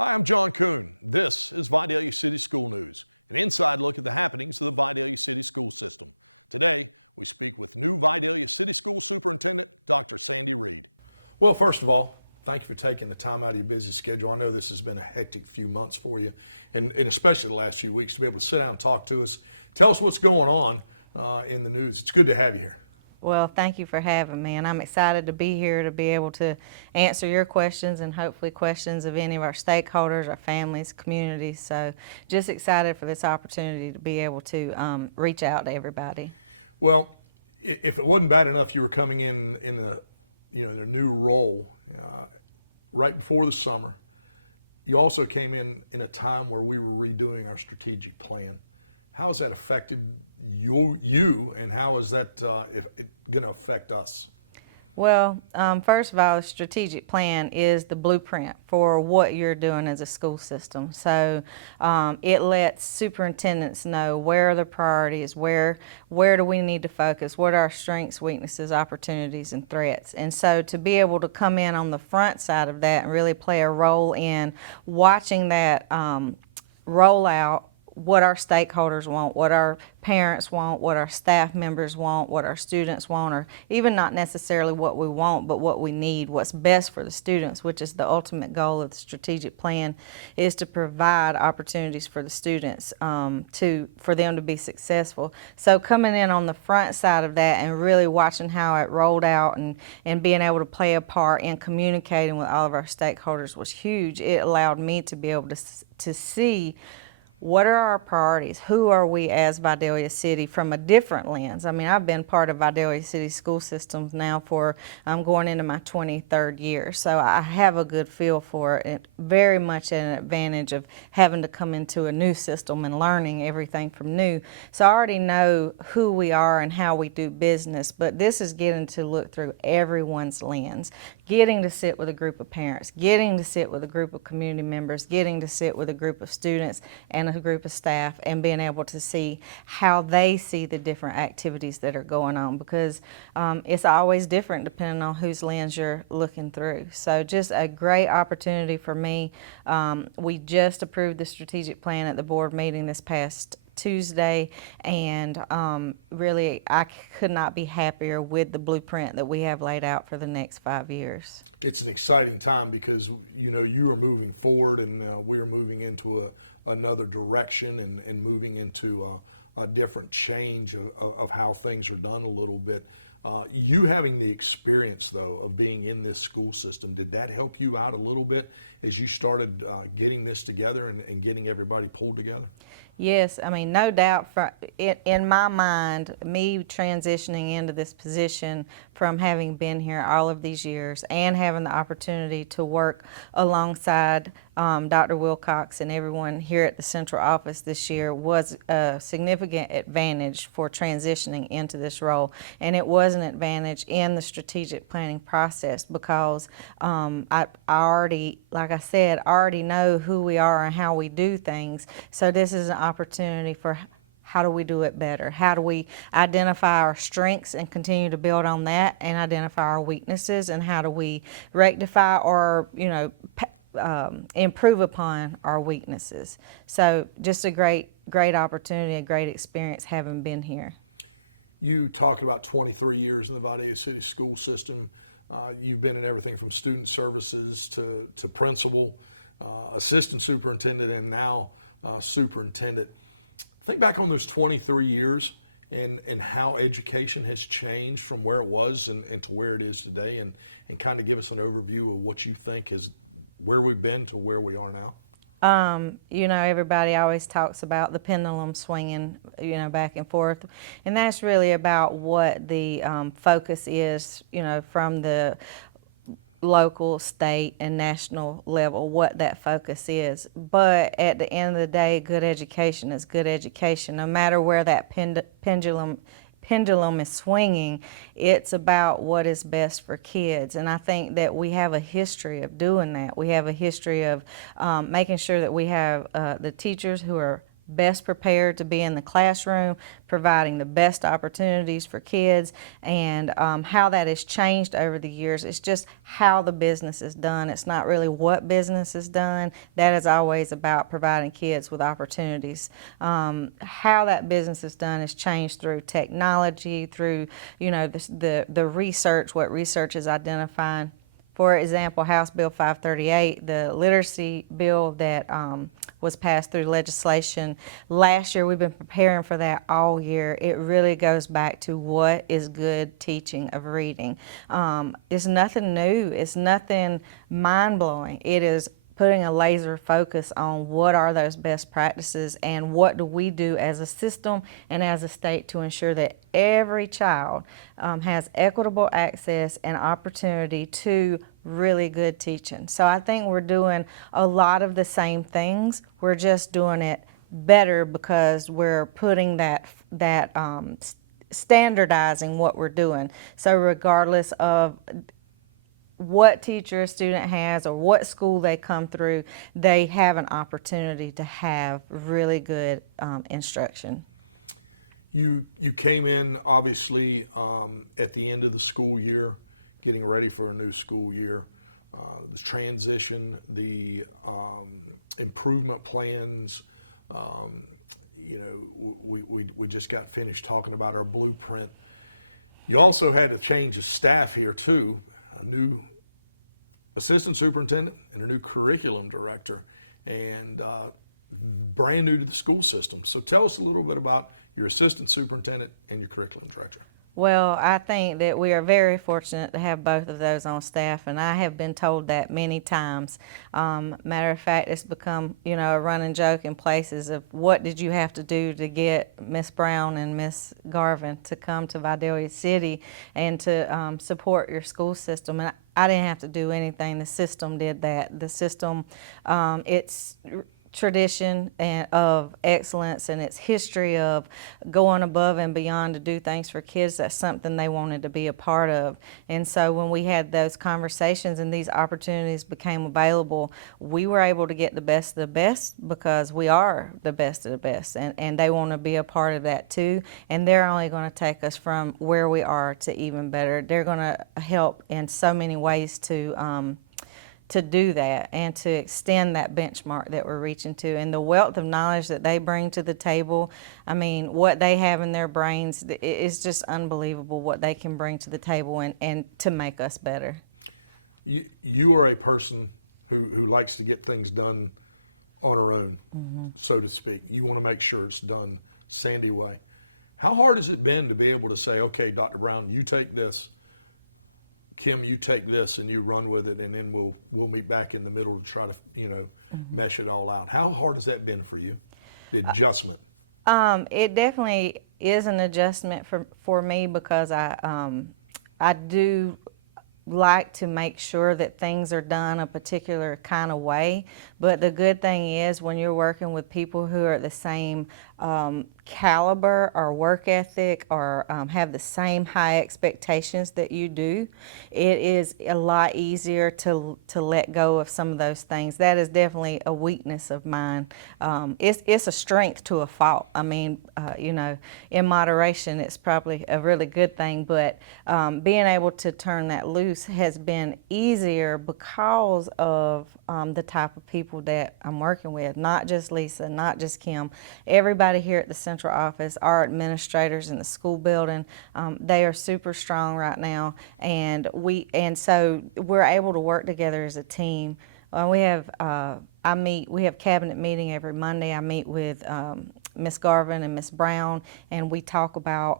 Hi, I'm John Koon. This is Vidalia City School News, an inside look at the happenings of the Vidalia City School System. Today, we speak with new Vidalia City School Superintendent, Dr. Sandy Reid. Well, first of all, thank you for taking the time out of your busy schedule. I know this has been a hectic few months for you, and especially the last few weeks, to be able to sit down and talk to us. Tell us what's going on in the news. It's good to have you here. Well, thank you for having me, and I'm excited to be here to be able to answer your questions and hopefully questions of any of our stakeholders, our families, communities. So just excited for this opportunity to be able to reach out to everybody. Well, if it wasn't bad enough you were coming in a new role right before the summer, you also came in a time where we were redoing our strategic plan. How has that affected you and how is that going to affect us? Well, first of all, the strategic plan is the blueprint for what you're doing as a school system. So it lets superintendents know where are the priorities, where do we need to focus, what are our strengths, weaknesses, opportunities, and threats. And so to be able to come in on the front side of that and really play a role in watching that roll out, what our stakeholders want, what our parents want, what our staff members want, what our students want, or even not necessarily what we want, but what we need, what's best for the students, which is the ultimate goal of the strategic plan, is to provide opportunities for the students for them to be successful. So coming in on the front side of that and really watching how it rolled out and being able to play a part in communicating with all of our stakeholders was huge. It allowed me to be able to see what are our priorities? Who are we as Vidalia City from a different lens? I mean, I've been part of Vidalia City school systems now I'm going into my 23rd year, so I have a good feel for it. And very much an advantage of having to come into a new system and learning everything from new. So I already know who we are and how we do business, but this is getting to look through everyone's lens. Getting to sit with a group of parents, getting to sit with a group of community members, getting to sit with a group of students and a group of staff, and being able to see how they see the different activities that are going on, because it's always different depending on whose lens you're looking through. So just a great opportunity for me. We just approved the strategic plan at the board meeting this past Tuesday, and really I could not be happier with the blueprint that we have laid out for the next 5 years. It's an exciting time because you are moving forward and we are moving into another direction and moving into a different change of how things are done a little bit. You having the experience though of being in this school system, did that help you out a little bit as you started getting this together and getting everybody pulled together? Yes, I mean, no doubt. In my mind, me transitioning into this position from having been here all of these years and having the opportunity to work alongside Dr. Wilcox and everyone here at the central office this year was a significant advantage for transitioning into this role. And it was an advantage in the strategic planning process because I already, like I said, already know who we are and how we do things. So this is an opportunity for how do we do it better? How do we identify our strengths and continue to build on that, and identify our weaknesses, and how do we rectify or improve upon our weaknesses? So just a great opportunity, a great experience having been here. You talked about 23 years in the Vidalia City school system. You've been in everything from student services to principal, assistant superintendent, and now superintendent. Think back on those 23 years and how education has changed from where it was and to where it is today, and kind of give us an overview of what you think is where we've been to where we are now. Everybody always talks about the pendulum swinging, back and forth. And that's really about what the focus is, from the local, state, and national level, what that focus is. But at the end of the day, good education is good education. No matter where that pendulum is swinging, it's about what is best for kids. And I think that we have a history of doing that. We have a history of making sure that we have the teachers who are best prepared to be in the classroom, providing the best opportunities for kids, and how that has changed over the years. It's just how the business is done. It's not really what business is done. That is always about providing kids with opportunities. How that business is done is changed through technology, through the research, what research is identifying. For example, House Bill 538, the literacy bill that was passed through legislation last year. We've been preparing for that all year. It really goes back to what is good teaching of reading. It's nothing new. It's nothing mind-blowing. It is putting a laser focus on what are those best practices and what do we do as a system and as a state to ensure that every child has equitable access and opportunity to really good teaching. So I think we're doing a lot of the same things. We're just doing it better because we're putting that standardizing what we're doing. So regardless of what teacher a student has or what school they come through, they have an opportunity to have really good instruction. You came in obviously at the end of the school year, getting ready for a new school year. The transition, the improvement plans. We just got finished talking about our blueprint. You also had a change of staff here too, a new assistant superintendent and a new curriculum director, and brand new to the school system. So tell us a little bit about your assistant superintendent and your curriculum director. Well, I think that we are very fortunate to have both of those on staff, and I have been told that many times. Matter of fact, it's become, a running joke in places of what did you have to do to get Miss Brown and Miss Garvin to come to Vidalia City and to support your school system. And I didn't have to do anything. The system did that. The system, it's tradition and of excellence and its history of going above and beyond to do things for kids. That's something they wanted to be a part of. And so when we had those conversations and these opportunities became available, we were able to get the best of the best because we are the best of the best, and they want to be a part of that too. And they're only going to take us from where we are to even better. They're going to help in so many ways to do that and to extend that benchmark that we're reaching to, and the wealth of knowledge that they bring to the table. I mean, what they have in their brains is just unbelievable what they can bring to the table and to make us better. You are a person who likes to get things done on her own, so to speak. You want to make sure it's done Sandy way. How hard has it been to be able to say, okay, Dr. Brown, you take this, Kim, you take this, and you run with it, and then we'll meet back in the middle to try to mesh it all out. How hard has that been for you, the adjustment? It definitely is an adjustment for me because I do like to make sure that things are done a particular kind of way. But the good thing is when you're working with people who are the same caliber or work ethic or have the same high expectations that you do, it is a lot easier to let go of some of those things. That is definitely a weakness of mine. It's a strength to a fault. I mean, in moderation, it's probably a really good thing, but being able to turn that loose has been easier because of the type of people that I'm working with. Not just Lisa, not just Kim. Everybody here at the central office, our administrators in the school building, they are super strong right now, and so we're able to work together as a team. We have cabinet meeting every Monday. I meet with Miss Garvin and Miss Brown, and we talk about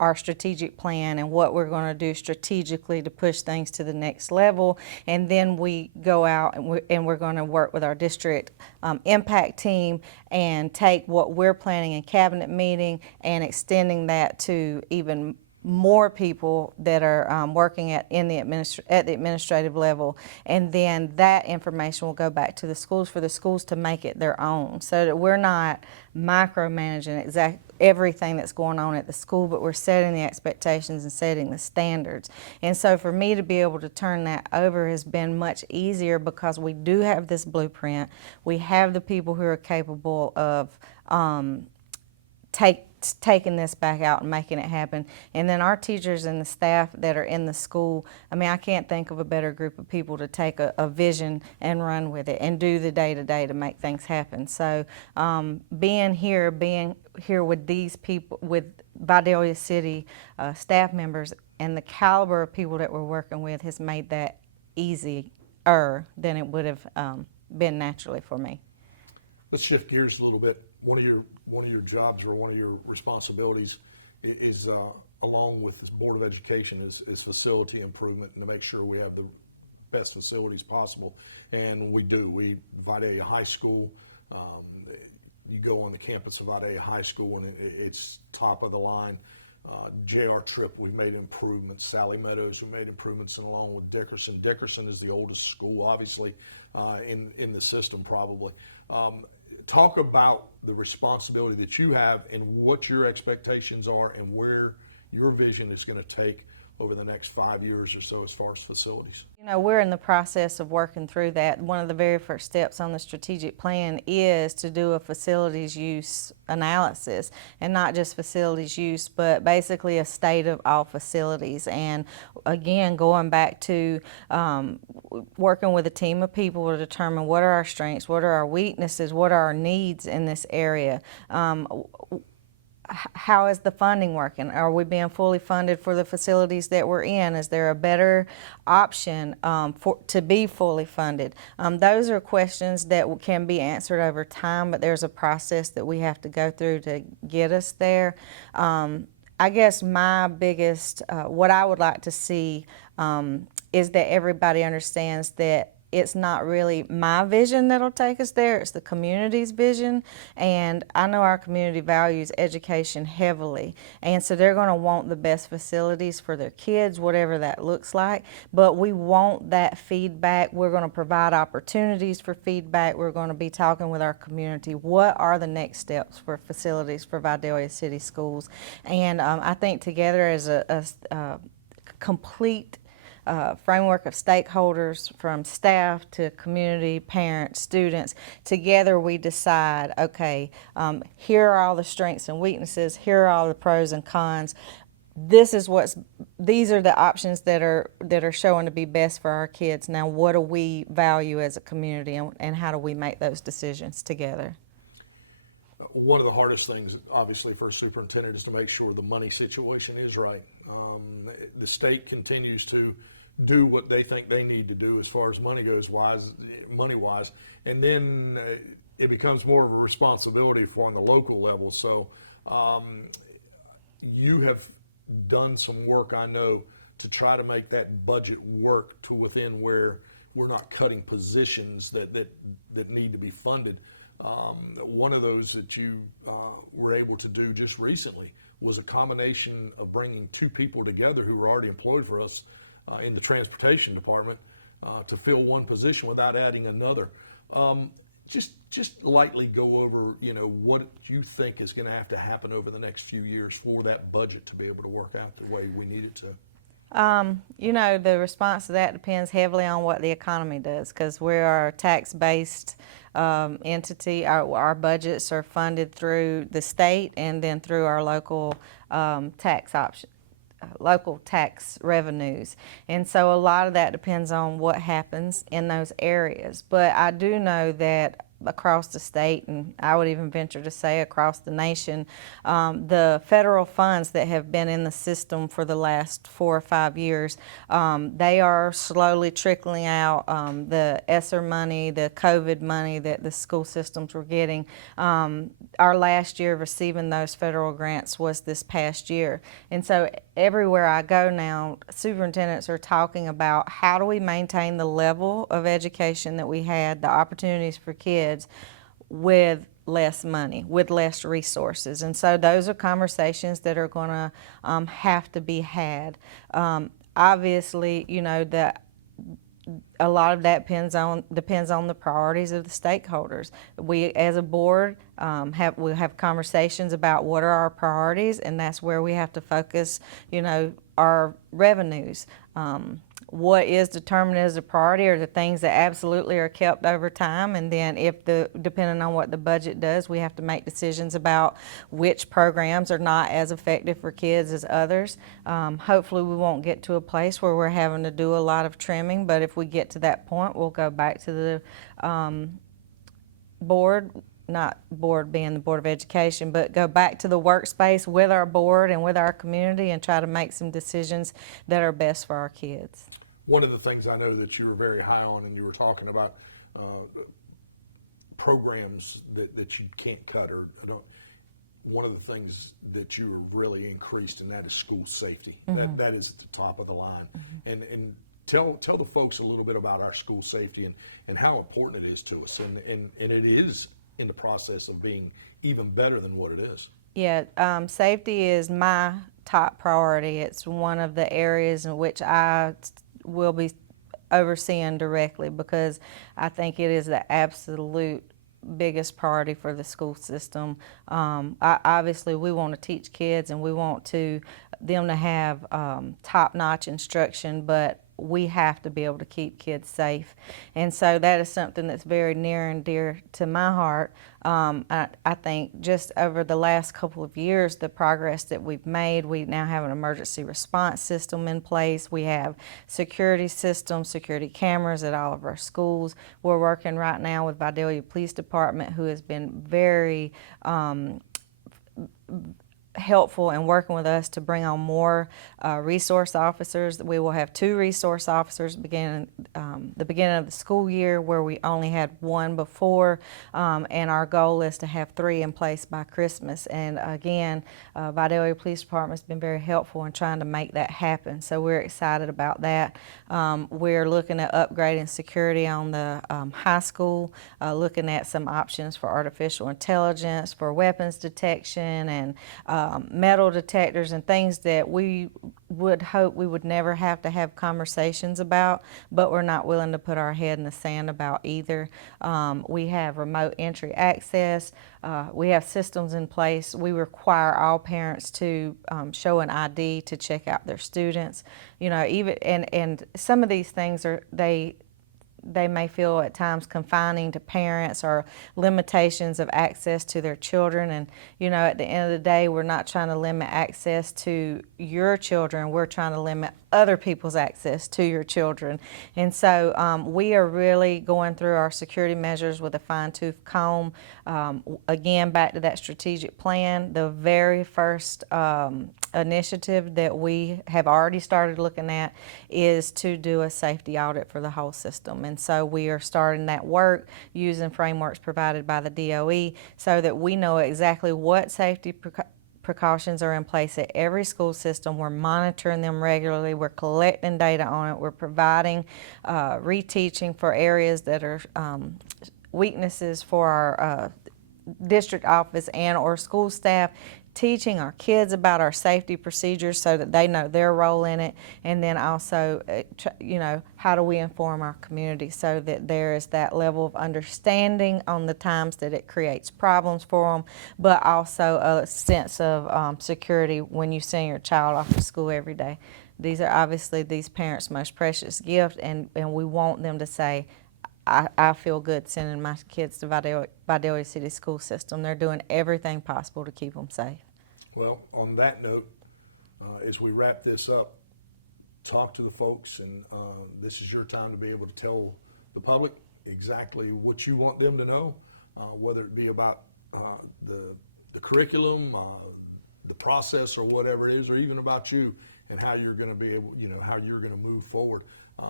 our strategic plan and what we're going to do strategically to push things to the next level. And then we go out and we're going to work with our district impact team and take what we're planning in cabinet meeting and extending that to even more people that are working at the administrative level, and then that information will go back to the schools for the schools to make it their own, so that we're not micromanaging everything that's going on at the school, but we're setting the expectations and setting the standards. And so for me to be able to turn that over has been much easier because we do have this blueprint. We have the people who are capable of taking this back out and making it happen. And then our teachers and the staff that are in the school, I mean, I can't think of a better group of people to take a vision and run with it and do the day-to-day to make things happen. So being here with these people, with Vidalia City staff members, and the caliber of people that we're working with has made that easier than it would have been naturally for me. Let's shift gears a little bit. One of your jobs or one of your responsibilities is along with this Board of Education is facility improvement and to make sure we have the best facilities possible. And we do. Vidalia High School, you go on the campus of Vidalia High School and it's top of the line. JR Tripp, we've made improvements. Sally Meadows, we made improvements, and along with Dickerson. Dickerson is the oldest school, obviously, in the system, probably. Talk about the responsibility that you have and what your expectations are and where your vision is going to take over the next 5 years or so as far as facilities. You know, we're in the process of working through that. One of the very first steps on the strategic plan is to do a facilities use analysis, and not just facilities use, but basically a state of all facilities. And again, going back to working with a team of people to determine what are our strengths, what are our weaknesses, what are our needs in this area. How is the funding working? Are we being fully funded for the facilities that we're in? Is there a better option to be fully funded? Those are questions that can be answered over time, but there's a process that we have to go through to get us there. I guess my biggest, what I would like to see is that everybody understands that it's not really my vision that'll take us there, it's the community's vision. And I know our community values education heavily, and so they're going to want the best facilities for their kids, whatever that looks like. But we want that feedback. We're going to provide opportunities for feedback. We're going to be talking with our community. What are the next steps for facilities for Vidalia City Schools? And I think together as a complete framework of stakeholders, from staff to community, parents, students, together we decide, okay, here are all the strengths and weaknesses, here are all the pros and cons. These are the options that are showing to be best for our kids. Now, what do we value as a community, and how do we make those decisions together? One of the hardest things, obviously, for a superintendent is to make sure the money situation is right. The state continues to do what they think they need to do as far as money goes, money-wise, and then it becomes more of a responsibility for on the local level. So you have done some work, I know, to try to make that budget work to within where we're not cutting positions that need to be funded. One of those that you were able to do just recently was a combination of bringing two people together who were already employed for us in the transportation department to fill one position without adding another. Just lightly go over, what you think is going to have to happen over the next few years for that budget to be able to work out the way we need it to. The response to that depends heavily on what the economy does, because we're a tax-based entity. Our budgets are funded through the state and then through our local local tax revenues. And so a lot of that depends on what happens in those areas. But I do know that across the state, and I would even venture to say across the nation, the federal funds that have been in the system for the last 4 or 5 years, they are slowly trickling out. The ESSER money, the COVID money that the school systems were getting, our last year of receiving those federal grants was this past year. And so everywhere I go now, superintendents are talking about how do we maintain the level of education that we had, the opportunities for kids, with less money, with less resources. And so those are conversations that are going to have to be had. Obviously, that a lot of that depends on the priorities of the stakeholders. We, as a board, we have conversations about what are our priorities, and that's where we have to focus, our revenues. what is determined as a priority are the things that absolutely are kept over time, and then depending on what the budget does, we have to make decisions about which programs are not as effective for kids as others. Hopefully we won't get to a place where we're having to do a lot of trimming, but if we get to that point, we'll go back to the board, not board being the Board of Education, but go back to the workspace with our board and with our community and try to make some decisions that are best for our kids. One of the things I know that you were very high on, and you were talking about programs that you can't cut, or I don't. One of the things that you were really increased in, that is school safety. Mm-hmm. That is at the top of the line. And tell the folks a little bit about our school safety and how important it is to us. And it is in the process of being even better than what it is. Yeah, safety is my top priority. It's one of the areas in which I will be overseeing directly, because I think it is the absolute biggest priority for the school system. Obviously, we want to teach kids and we want them to have top-notch instruction, but we have to be able to keep kids safe. And so that is something that's very near and dear to my heart. I think just over the last couple of years, the progress that we've made, we now have an emergency response system in place. We have security systems, security cameras at all of our schools. We're working right now with Vidalia Police Department, who has been very helpful in working with us to bring on more resource officers. We will have 2 resource officers beginning the beginning of the school year, where we only had 1 before, and our goal is to have 3 in place by Christmas. And again, Vidalia Police Department's been very helpful in trying to make that happen, so we're excited about that. We're looking at upgrading security on the high school, looking at some options for artificial intelligence, for weapons detection, and metal detectors, and things that we would hope we would never have to have conversations about, but we're not willing to put our head in the sand about either. We have remote entry access. We have systems in place. We require all parents to show an ID to check out their students. You know, even and some of these things they may feel at times confining to parents, or limitations of access to their children. And you know, at the end of the day, we're not trying to limit access to your children. We're trying to limit other people's access to your children. And so we are really going through our security measures with a fine-tooth comb. Again, back to that strategic plan, the very first initiative that we have already started looking at is to do a safety audit for the whole system. And so we are starting that work using frameworks provided by the DOE, so that we know exactly what safety precautions are in place at every school system. We're monitoring them regularly. We're collecting data on it. We're providing reteaching for areas that are weaknesses for our district office and or school staff, teaching our kids about our safety procedures so that they know their role in it, and then also, you know, how do we inform our community so that there is that level of understanding on the times that it creates problems for them, but also a sense of security when you send your child off to school every day. These are obviously these parents' most precious gift, and we want them to say, I feel good sending my kids to Vidalia City School System. They're doing everything possible to keep them safe. Well, on that note, as we wrap this up, talk to the folks, and this is your time to be able to tell the public exactly what you want them to know, whether it be about the curriculum, the process, or whatever it is, or even about you and how you're going to be able, you know, how you're going to move forward.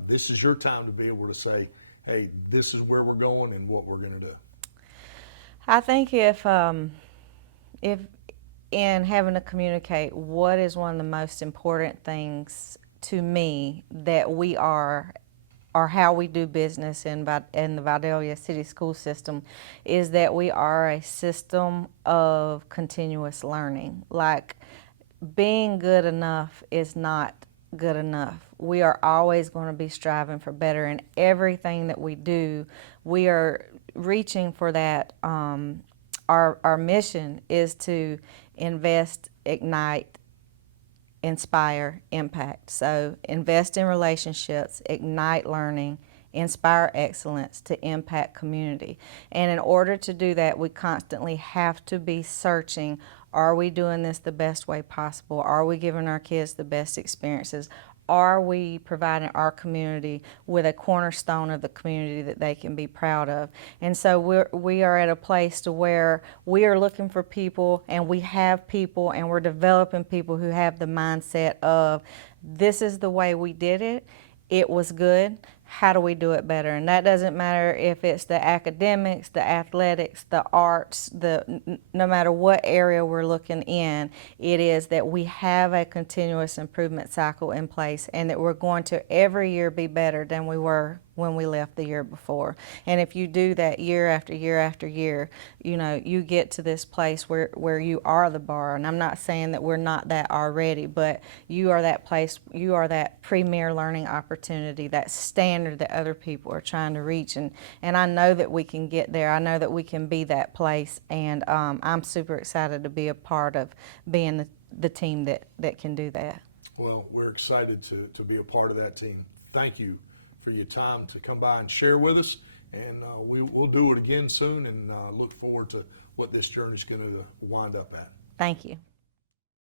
This is your time to be able to say, hey, this is where we're going and what we're going to do. I think if in having to communicate what is one of the most important things to me that we are, or how we do business in the Vidalia City School System, is that we are a system of continuous learning. Like, being good enough is not good enough. We are always going to be striving for better in everything that we do. We are reaching for that. Our mission is to invest, ignite, inspire, impact. So invest in relationships, ignite learning, inspire excellence to impact community. And in order to do that, we constantly have to be searching, are we doing this the best way possible? Are we giving our kids the best experiences? Are we providing our community with a cornerstone of the community that they can be proud of? And so we are at a place to where we are looking for people, and we have people, and we're developing people who have the mindset of, this is the way we did it, it was good, how do we do it better? And that doesn't matter if it's the academics, the athletics, the arts, no matter what area we're looking in, it is that we have a continuous improvement cycle in place, and that we're going to every year be better than we were when we left the year before. And if you do that year after year after year, you know, you get to this place where you are the bar. And I'm not saying that we're not that already, but you are that place, you are that premier learning opportunity, that standard that other people are trying to reach. And I know that we can get there. I know that we can be that place. And I'm super excited to be a part of being the team that can do that. Well, we're excited to be a part of that team. Thank you for your time to come by and share with us. And we'll do it again soon, and look forward to what this journey is going to wind up at.